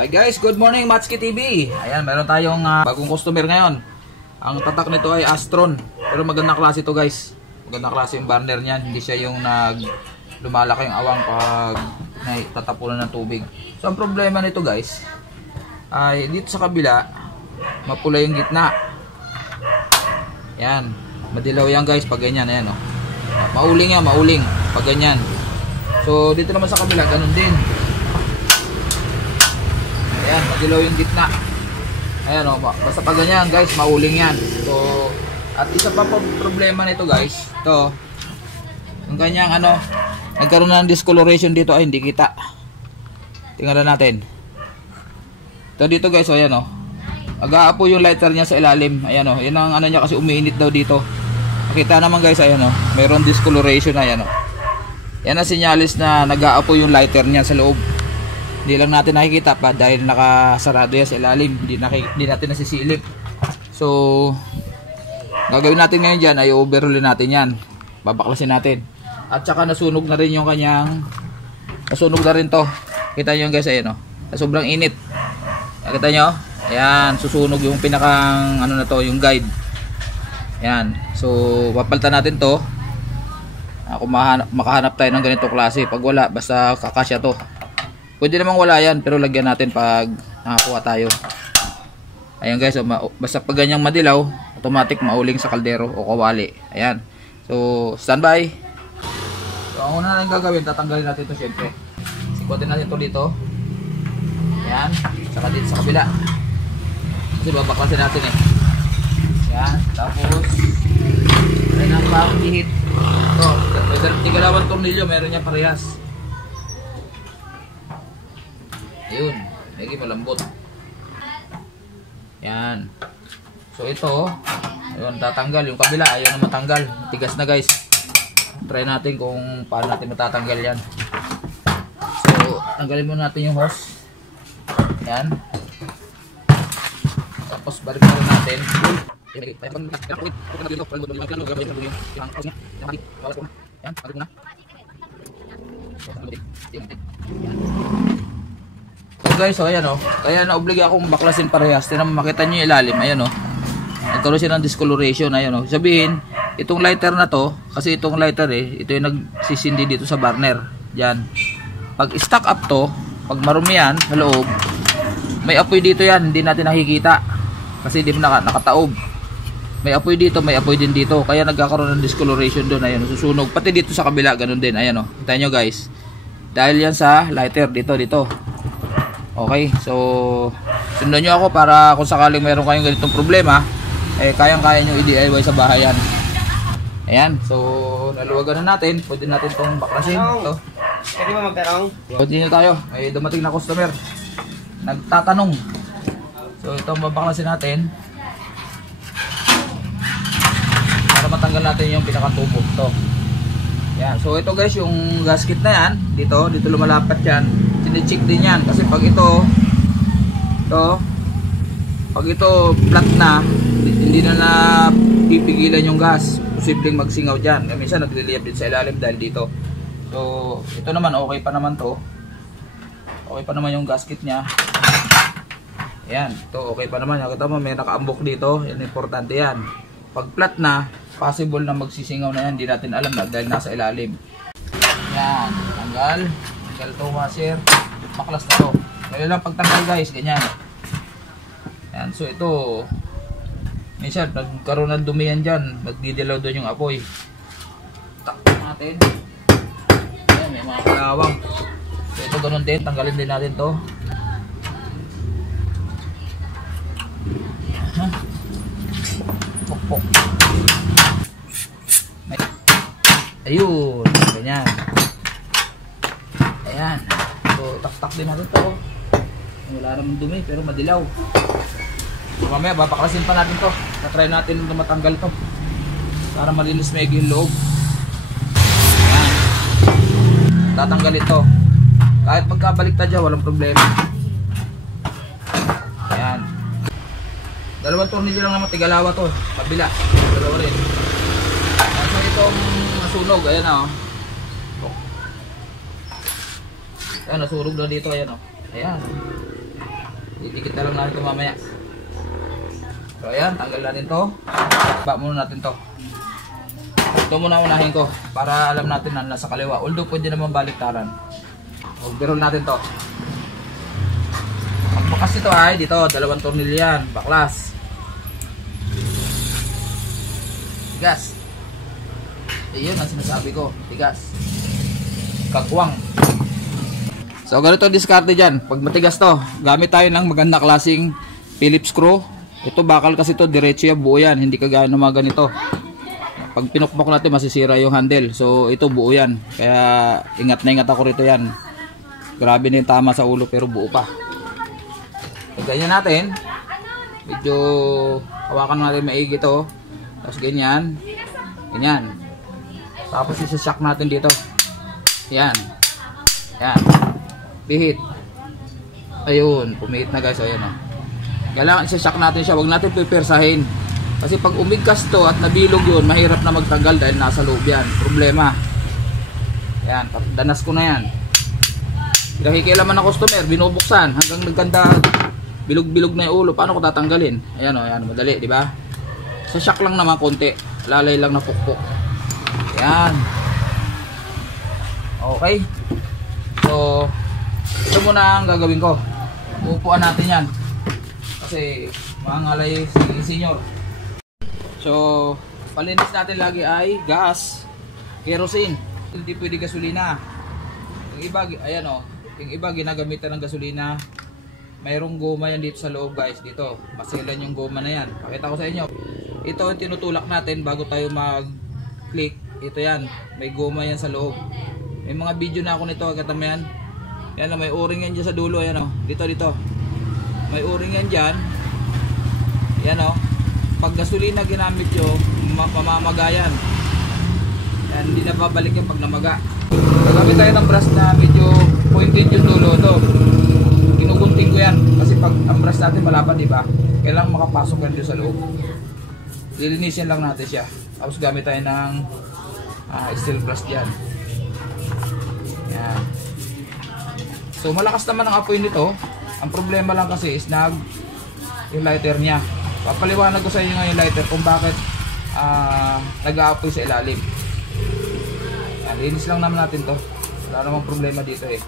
Hi guys, good morning Matsuki TV. Ayan, meron tayong bagong customer ngayon. Ang tatak nito ay Astron. Pero magandang klase ito guys. Magandang klase yung burner niyan. Hindi siya yung lumalaki yung awang pag tatapunan ng tubig. So ang problema nito guys ay dito sa kabila mapula yung gitna. Ayan, madilaw yan guys pag ganyan. Ayan, oh. Mauling yan, mauling pag ganyan. So dito naman sa kabila ganun din. Ayan, madilaw yung gitna. Ayan o, basta pag ganyan guys, mauling yan. So, at isa pa po problema nito guys, ito, yung kanyang nagkaroon na ng discoloration dito, ay hindi kita. Tingnan natin. Ito dito guys, o ayan o. Mag-aapo yung lighter niya sa ilalim. Ayan o, yan ang niya kasi umiinit daw dito. Nakita naman guys, ayan o, mayroon discoloration, ayan o. Yan ang sinyalis na nag-aapo yung lighter niya sa loob. Hindi lang natin nakikita pa dahil nakasarado yan sa ilalim. Hindi natin nasisilip. So gagawin natin ngayon dyan ay overhaulin natin yan. Babaklasin natin. At saka nasunog na rin yung kanyang, nasunog na rin to. Kita nyo guys, ayan o, sobrang init. Kita nyo, ayan, susunog yung pinakang na to, yung guide. Ayan, so papalitan natin to. Kung makahanap tayo ng ganito klase. Pag wala, basta kakasya to. Pwede namang wala yan, pero lagyan natin pag nakakuha tayo. Ayan guys, basta pag ganyang madilaw, automatic mauling sa kaldero o kawali. Ayan. So, standby. So, ang una na gagawin, tatanggalin natin ito syempre. Sikutin natin ito dito. Ayan. Saka dito sa kabila. Kasi babaklasin natin eh. Ayan. Tapos, ayan ang pang-ihit. Ito, tigalawan tornilyo, meron niya parehas. Ayun, lagi malambot. Yan. So ito, ayun, tatanggal yung kabila, ayaw na matanggal. Tigas na guys. Try natin kung paano natin matatanggal yan. So, tanggalin muna natin yung hose. Yan. Tapos balik na rin natin. Yan, balik na. So guys, so ayan o. Kaya naobliga akong baklasin parehas. Tinan mo, makita nyo yung ilalim. Ayan o. Nagkaroon siya ng discoloration. Ayan o. Sabihin, itong lighter na to, kasi itong lighter ito yung nagsisindi dito sa burner. Diyan. Pag stock up to, pag marumi yan sa loob, may apoy dito yan. Hindi natin nakikita. Kasi di mo nakataob. May apoy dito, may apoy din dito. Kaya nagkakaroon ng discoloration doon. Ayan, susunog. Pati dito sa kabila, ganun din. Ayan o. Kita nyo guys. Dahil yan sa lighter, dito. Okay, so sundan nyo ako para kung sakaling meron kayong ganitong problema, kayang-kaya nyo i-DIY sa bahay yan. Ayan, so naluwagan na natin. Pwede natin itong baklasin. Ito. Pwede ba magtanong? Continue tayo. May dumating na customer. Nagtatanong. So ito ang babaklasin natin. Para matanggal natin yung pinakatubo. Ito. Yan. So ito guys, yung gasket na yan, dito lumalapat yan. Sine-check din yan kasi pag ito flat na, hindi na pipigilan yung gas. Posibleng magsingaw diyan. Minsan nagliliyab din sa ilalim dahil dito. So ito naman okay pa naman to. Okay pa naman yung gasket niya. Ayan, ito okay pa naman. Nakita mo may nakaambok dito. Yan importante yan. Pag flat na, possible na magsisingaw na yan, hindi natin alam na dahil nasa ilalim. Yan, tanggal to washer, baklas na to. Kaya lang pagtanggal guys, ganyan. Yan, so ito, minsan nagkaroon ng dumi yan dyan, magdidilaw doon yung apoy. Takpan natin. Yan, may mga kalawang. So ito ganun din, tanggalin din natin to. Pokpok. Ayun, ganyan. Ayan. So, tak-tak din natin to. Wala naman dumi, pero madilaw. So, mamaya, babaklasin pa natin to. Natry natin na matanggal to. Para malinis may yung loob. Ayan. Tatanggal ito. Kahit magkabaliktad dyan, walang problema. Ayan. Dalawang tornilyo lang naman, tigalawa to. Kabila. Dalawa rin. Ayan, so itong nasunog. Ayan o. Ayan, nasunog na dito. Ayan o. Ayan. Didikit na lang natin ito mamaya. So ayan, tanggal natin to. Takpa muna natin to. Ito muna unahin ko para alam natin na nasa kaliwa. Although pwede naman baliktaran. Overall natin to. Ang bukas ito ay dito, dalawang tornilyo yan, baklas. Tigas. Ayun ang sinasabi ko, tigas. Kagwang. So ganito diskarte dyan. Pag matigas to, gamit tayo ng maganda klaseng Phillips screw. Ito bakal kasi to, diretso yan, buo yan. Hindi kagaya ng mga ganito. Pag pinukpok natin masisira yung handle. So ito buo yan. Kaya ingat na ingat ako rito yan. Grabe na yung tama sa ulo pero buo pa. So ganyan natin. Medyo hawakan natin maigi to. Tapos ganyan. Ganyan. Tapos isa-shock natin dito. Yan. Yan. Pihit. Ayun, pumihit na guys. Ayun oh. Kailangan isa-shock natin siya. Huwag natin pipersahin. Kasi pag umigkas to at nabilog yun, mahirap na magtanggal dahil nasa loob yan. Problema. Yan, danas ko na yan. Nakikilaman ng customer, binubuksan hanggang nagkanda bilog-bilog na yung ulo. Paano ko tatanggalin? Ayan o, ayan, madali, di ba? Sa shock lang naman konti, lalay lang na pukpok. Ayan. Okay. So, ito muna ang gagawin ko. Uupuan natin yan. Kasi mangalay si senyor. So, palinis natin lagi ay gas, kerosene. Hindi pwede gasolina. Yung iba, ayan o. Yung iba ginagamitan ng gasolina. Mayroong goma yan dito sa loob guys. Dito, maselan yung goma na yan. Pakita ko sa inyo. Ito ang tinutulak natin bago tayo mag-click. Ito yan, may goma yan sa loob. May mga video na ako nito, kita mo yan. Yan, may o-ring yan dyan sa dulo. Ayan o, dito. May o-ring yan dyan. Yan o. Pag gasolina ginamit nyo, mamamaga yan. Yan, hindi na babalik yung pag namaga. Gagamit tayo ng brush na medyo pointed yung dulo to. Ginugunting ko yan kasi pag ang brush natin malapad, diba? Kailangan makapasok yan doon sa loob. Lilinisin lang natin siya. Tapos gamit tayo ng steel brush dyan. Yan. So malakas naman ang apoy nito. Ang problema lang kasi is yung lighter niya. Papaliwanag ko sa inyo ngayon lighter kung bakit nag-aapoy sa ilalim. Yan, linis lang naman natin to. Wala namang problema dito eh.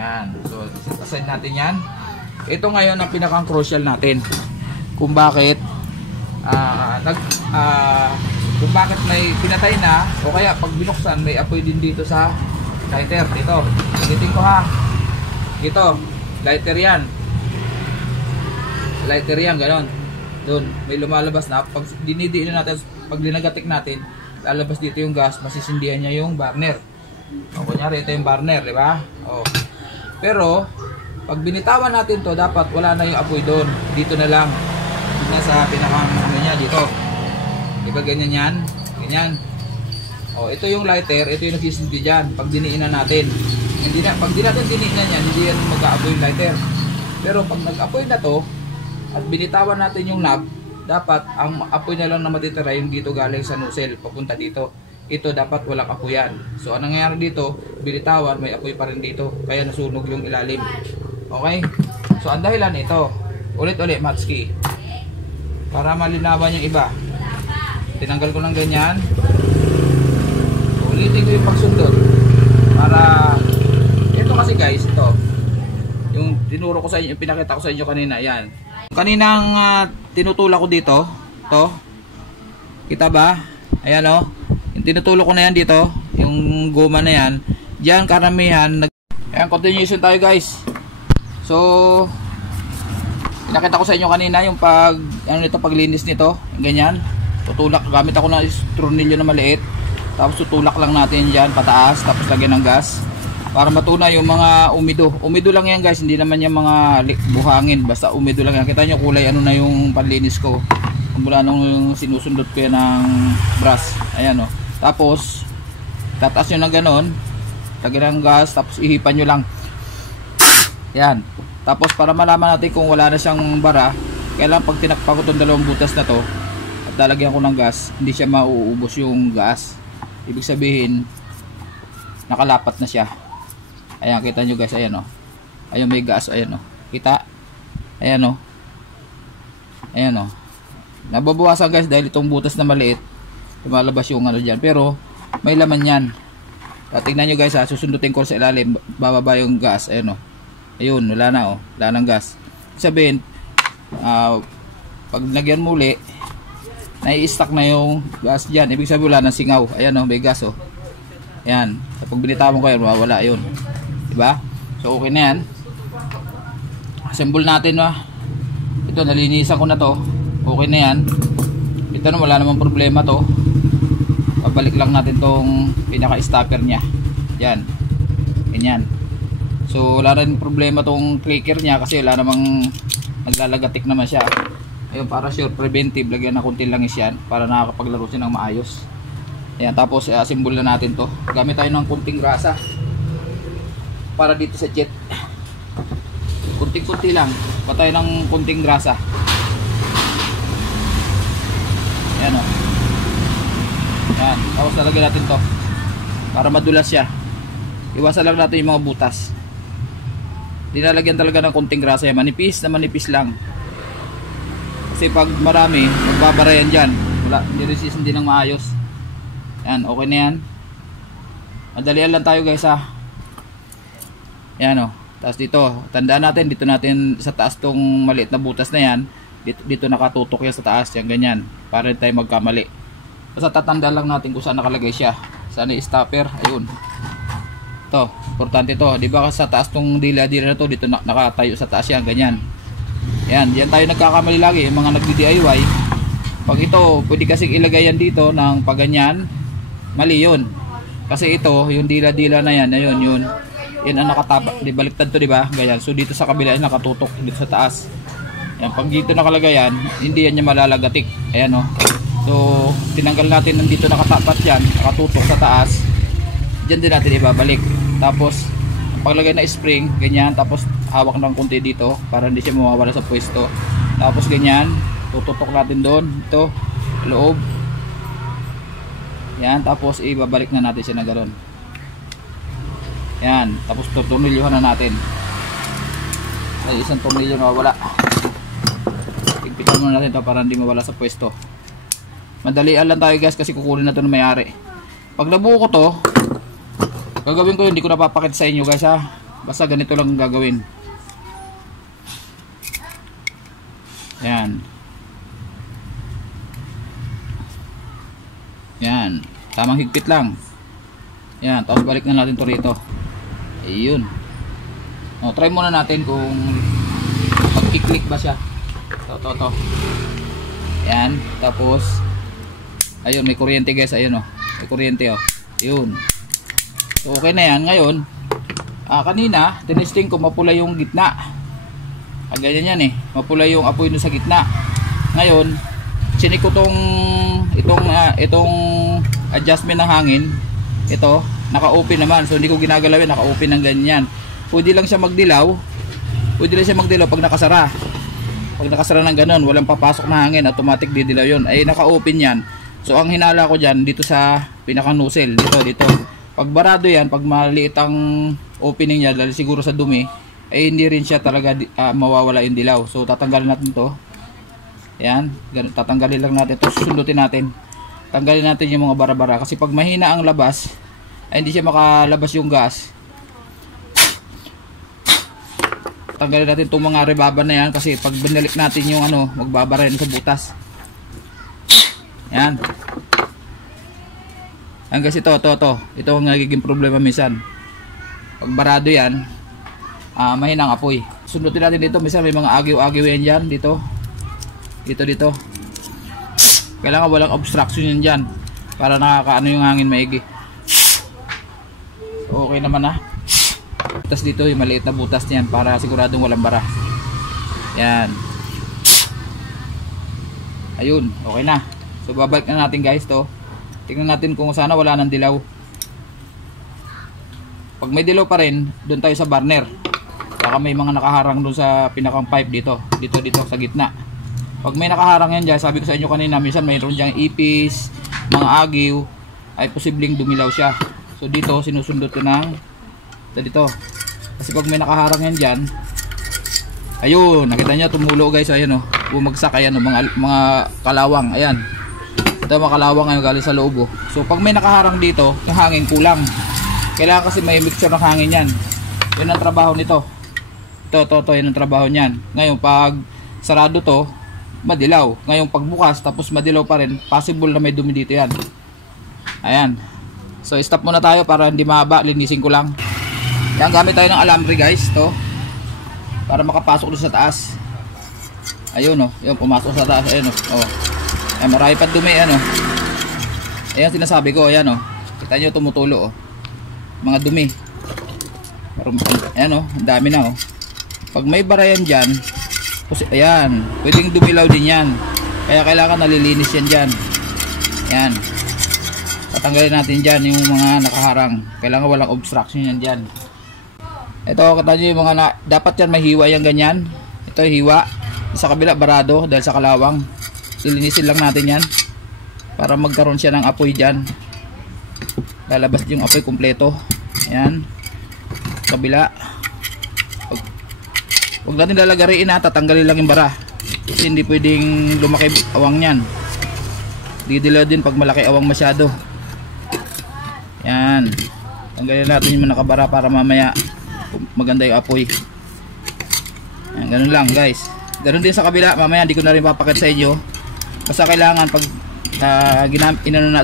Yan. So, aside natin yan. Ito ngayon ang pinaka-crucial natin. Kung bakit kung bakit may pinatay na o kaya pag binuksan may apoy din dito sa lighter. Dito. Ulitin ko ha. Dito. Lighter yan. Lighter yan. Ganon. Doon. May lumalabas na. Pag dinidiin natin, pag linagatik natin, lalabas dito yung gas, masisindihan niya yung burner. O, kunyari, ito yung burner, di ba? O. Pero, pag binitawan natin to, dapat wala na yung apoy doon. Dito na lang. Nasa pinakang ano niya, dito. Di ba ganyan yan? Ganyan. O, ito yung lighter, ito yung nagsisindi dyan. Pag diniinan natin. Pag di natin diniinan yan, hindi yan mag-aapoy yung lighter. Pero pag nag-apoy na to, at binitawan natin yung knob, dapat ang apoy na lang na matitira yung dito galing sa nozzle papunta dito. Ito dapat walang apoyan. So anong nangyayari dito, binitawan, may apoy pa rin dito, kaya nasunog yung ilalim. Okay? So ang dahilan ito, ulit-ulit matski, para malinawan yung iba. Tinanggal ko ng ganyan, ulitin ko yung pagsundot para ito kasi guys, ito yung tinuro ko sa inyo, yung pinakita ko sa inyo kanina. Yan kaninang tinutulak ko dito, to kita ba? Ayan o, yung tinutulak ko na yan dito, yung goma na yan dyan, karamihan ayan, continuation tayo guys. So pinakita ko sa inyo kanina yung paglinis nito, ganyan, tutulak, gamit ako ng tornilyo na maliit, tapos tutulak lang natin dyan pataas, tapos lagyan ng gas para matunay yung mga umido lang yan guys, hindi naman yung mga buhangin, basta umido lang yan. Kita nyo kulay ano na yung panlinis ko mula nung sinusundot ko yan ng brush. Ayan o. Tapos tataas nyo na ganon, lagyan ng gas, tapos ihipan nyo lang yan. Tapos para malaman natin kung wala na siyang bara, kailangan pag tinakpa ko itong dalawang butas na to at lalagyan ko ng gas, hindi siya mauubos yung gas. Ibig sabihin nakalapat na siya. Ayan, kita nyo guys, ayan o. Ayan, may gas, ayan o. Kita? Ayan o. Ayan o. Nababawasan guys dahil itong butas na maliit, lumalabas yung ano dyan. Pero may laman yan. Tingnan nyo guys ha, susundutin ko sa ilalim, bababa yung gas. Ayan o. Ayun, wala na o. Wala nang gas. Sabihin, pag nagyan muli, nai-stack na yung gas dyan. Ibig sabihin wala ng singaw. Ayan o, may gas o. Ayan. Kapag binitawan ko yan, mawawala yun. Diba? So okay na yan. Assemble natin ha. Ito, nalinisan ko na to. Okay na yan. Ito na, wala namang problema to. Pabalik lang natin tong pinaka-stopper nya. Yan. Ganyan. So wala rin problema tong clicker nya kasi wala namang naglalagatik naman siya. Ayun, para sure preventive, lagyan na kunti langis yan para nakakapaglaro siya ng maayos. Ayan, tapos assemble na natin to. Gamit tayo ng kunting grasa para dito sa jet. Kunting-kunti lang. Patay ng kunting grasa. Ayan o. Ayan, tapos lalagyan natin to para madulas siya. Iwasan lang natin yung mga butas. Dinalagyan talaga ng kunting grasa yan. Manipis na manipis lang. Kasi pag marami, magbabara yan dyan. Wala, hindi din ng maayos. Yan, okay na yan. Madalian lang tayo guys ha. Yan o. Tapos dito, tandaan natin, dito natin sa taas tong maliit na butas na yan. Dito nakatutok yan sa taas. Yan, ganyan. Para tayo magkamali. Basta tatandaan lang natin kung saan nakalagay siya. Saan yung stopper. Ayun. Ito, importante to. Diba sa taas tong dila-dila na to, dito nakatayo sa taas yan. Ganyan. Yan, yan tayo nagkakamali lagi. Yung mga nagdi-DIY. Pag ito, pwede kasing ilagay yan dito ng paganyan. Mali yun. Kasi ito, yung dila-dila na yan, ayun, yun. Yan ang nakatapa, di baliktad to, di ba? Ganyan. So dito sa kabila ay nakatutok dito sa taas. Yan, pag dito nakalagay yan, hindi yan niya malalagatik. Ayan o. So tinanggal natin ng dito nakatapat yan, nakatutok sa taas. Diyan din natin ibabalik. Tapos paglagay na spring, ganyan, tapos hawak ng kunti dito para hindi siya mawawala sa pwesto. Tapos ganyan, tututok natin doon, ito, loob. Yan, tapos ibabalik na natin siya na ganoon. Yan, tapos tutunulyuhan na natin. Ay, isang tornilyo na wala. Tigpitan muna natin ito para hindi mawala sa pwesto. Madalian lang tayo guys kasi kukunin na ito ng may-ari. Pag nabuo ko to, gagawin ko yun, hindi ko napapakita sa inyo guys ha. Basta ganito lang gagawin. Yan. Yan, tamang higpit lang. Yan, tapos balik na natin to rito. Ayun. O, try muna natin kung pag-click ba siya. To. Yan, tapos ayun, may kuryente guys, ayun o. May kuryente o. Ayun. So, okay na yan. Ngayon, kanina, tinesting ko mapula yung gitna. Ganyan yan eh. Mapula yung apoy nun sa gitna. Ngayon, chinik ko itong adjustment ng hangin. Ito, naka-open naman. So hindi ko ginagalawin, naka-open ng ganyan. Pwede lang siya magdilaw. Pwede lang siya magdilaw pag nakasara. Pag nakasara ng ganun, walang papasok na hangin, automatic didilaw yun. Ay naka-open yan. So ang hinala ko dyan, dito sa pinaka-nozzle, dito. Pag barado yan, pag maliit ang opening niya, dahil siguro sa dumi, ay hindi rin siya talaga mawawala yung dilaw. So tatanggalin natin to. Yan, tatanggalin lang natin ito, susundutin natin. Tanggalin natin yung mga bara-bara kasi pag mahina ang labas ay hindi siya makalabas yung gas. Tanggalin natin itong mga rebaba na yan kasi pag binalik natin yung ano, magbabara yun sa butas. Yan. Hanggang ito ang nagiging problema minsan. Pag barado yan, mahinang apoy. Sundutin natin dito, minsan may mga agiw-agiw yan dyan dito. Dito. Kailangan walang obstruction yan dyan para nakakaano yung hangin maigi. Okay naman ha. Tapos dito yung maliit na butas niyan para siguradong walang bara. Yan. Ayun, okay na. So babalik na natin guys to. Tingnan natin kung sana wala nang dilaw. Pag may dilaw pa rin, doon tayo sa burner. Baka may mga nakaharang doon sa pinakang pipe dito sa gitna. Pag may nakaharang yan dyan, sabi ko sa inyo kanina, minsan mayroon dyang ipis, mga agiw, ay posibleng dumilaw siya. So dito, sinusundot ko ng dito. Kasi pag may nakaharang yan dyan, Ayun, nakita niyo tumulo guys, ayun oh. Bumagsak ayan oh, mga kalawang, ayan. Ito mga kalawang ngayon galing sa loob oh. So pag may nakaharang dito, yung hangin kulang. Kailangan kasi may mixture ng hangin yan. Yun ang trabaho nito. Ito, yun ang trabaho niyan. Ngayon pag sarado to, madilaw. Ngayon pag bukas tapos madilaw pa rin, possible na may dumi dito yan. Ayan. So stop muna tayo para hindi mahaba, linisin ko lang. Yan, gamit tayo ng alambre guys, to. Para makapasok doon sa taas. Ayun oh, yun pumasok sa taas, ayun oh. Oh. Ayan, marami pa dumi, ano. Ayan sinasabi ko, ayan oh. Kita nyo tumutulo oh. Mga dumi. Ayan oh, ang dami na oh. Pag may barayan dyan, ayan, pwedeng dumilaw din yan. Kaya kailangan nalilinis yan dyan. Ayan. Tatanggalin natin dyan yung mga nakaharang. Kailangan walang obstruction yan dyan. Ito, kata nyo yung mga dapat yan may hiwa yan ganyan. Ito yung hiwa. Sa kabila barado dahil sa kalawang. Lilinisin lang natin yan para magkaroon siya ng apoy dyan. Lalabas yung apoy kompleto. Ayan. Kabila. Huwag natin lalagariin ha, tatanggalin lang yung bara. Kasi hindi pwedeng lumaki awang yan. Didilaw din pag malaki awang masyado. Yan. Tanggalin natin yung nakabara para mamaya maganda yung apoy. Yan, ganun lang guys. Ganun din sa kabila, mamaya hindi ko na rin papakit sa inyo. Basta kailangan pag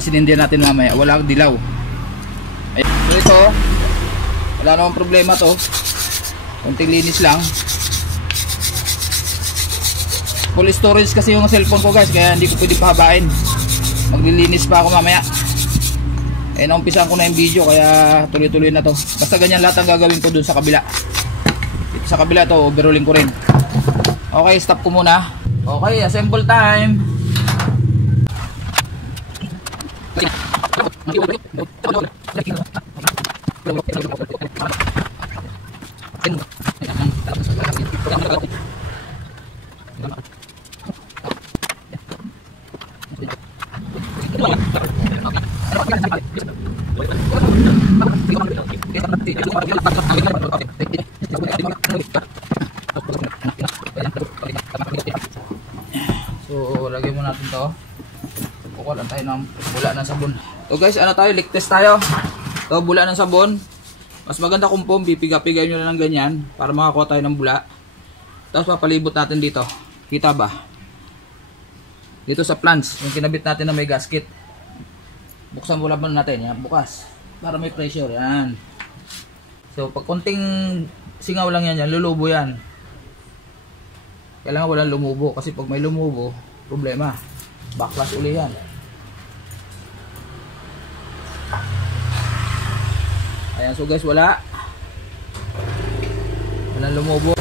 sinindihan natin mamaya, walang dilaw. Ayan. So ito, wala namang problema to. Kunting linis lang. Full storage kasi yung cellphone ko guys, kaya hindi ko pwede pahabain. Maglilinis pa ako mamaya. Eh naumpisan ko na yung video, kaya tuloy-tuloy na to. Basta ganyan lahat ang gagawin ko dun sa kabila. Dito sa kabila to, overhauling ko rin. Okay, stop ko muna. Okay, assemble time. So, lagay mo natin to. Kukulan tayo ng bula ng sabon. So guys, ano tayo? Leak test tayo. To, bula ng sabon. Mas maganda kung pipiga-pigay nyo na ng ganyan para makakuha tayo ng bula. Tapos papalibot natin dito. Kita ba? Dito sa plants, yung kinabit natin na may gasket. Buksan mo lang natin. Yan, bukas. Para may pressure. Yan. So, pag konting singaw lang yan, lulubo yan. Kailangan walang lumubo. Kasi pag may lumubo, problema. Backlash uli yan. Ayan, so guys, walang lumubo.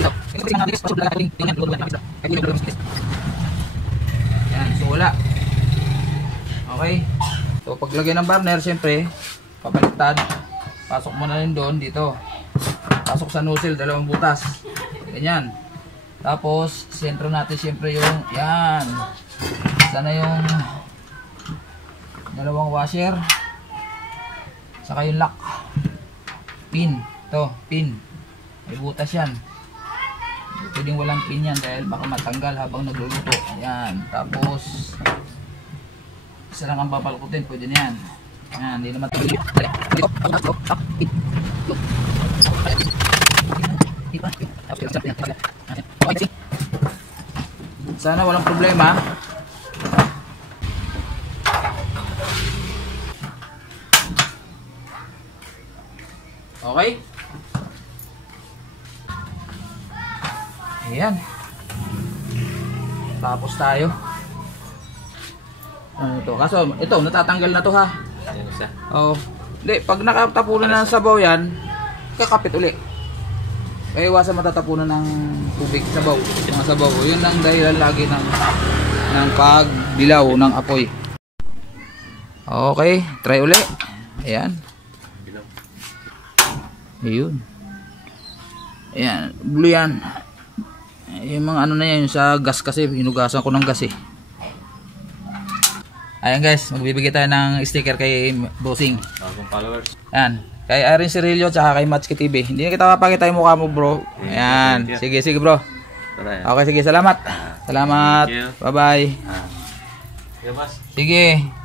Ayan, so wala. Okay. So, paglagay ng burner, syempre, papaliktad. Pasok mo na rin doon, dito. Pasok sa nozzle, dalawang butas. Ganyan. Tapos, sentro natin syempre yung, yan. Sana yung dalawang washer. Saka yung lock. Pin. Ito, pin. May butas yan. Pwedeng walang pin yan dahil baka matanggal habang nagluluto. Ayan. Tapos, isa lang ang papalkutin. Pwede na yan. Ayan, hindi naman ito. Sana walang problema. Okay? Ayan. Tapos tayo. Ano ito? Kaso, ito, natatanggal na to ha. Oo. Hindi, pag nakatapunan na ng sabaw yan, kakapit uli. Kaya iwasan matatapunan ng tubig, sabaw. Mga sabaw. Yun ang dahilan lagi ng pagdilaw ng apoy. Okay, try uli. Ayan. Ayun. Ayan, blue yan. Yung mga ano na yan, yung sa gas kasi, hinugasan ko ng gas eh. Ayan guys, magbibigay tayo ng sticker kay Bossing. Followers. Ayan, kay Irene Cirillo tsaka kay Matchki TV. Hindi na kita mapakita yung mukha mo bro. Ayan, sige bro. Okay, sige, salamat. Salamat. Thank you. Bye-bye. Yeah, boss. Sige.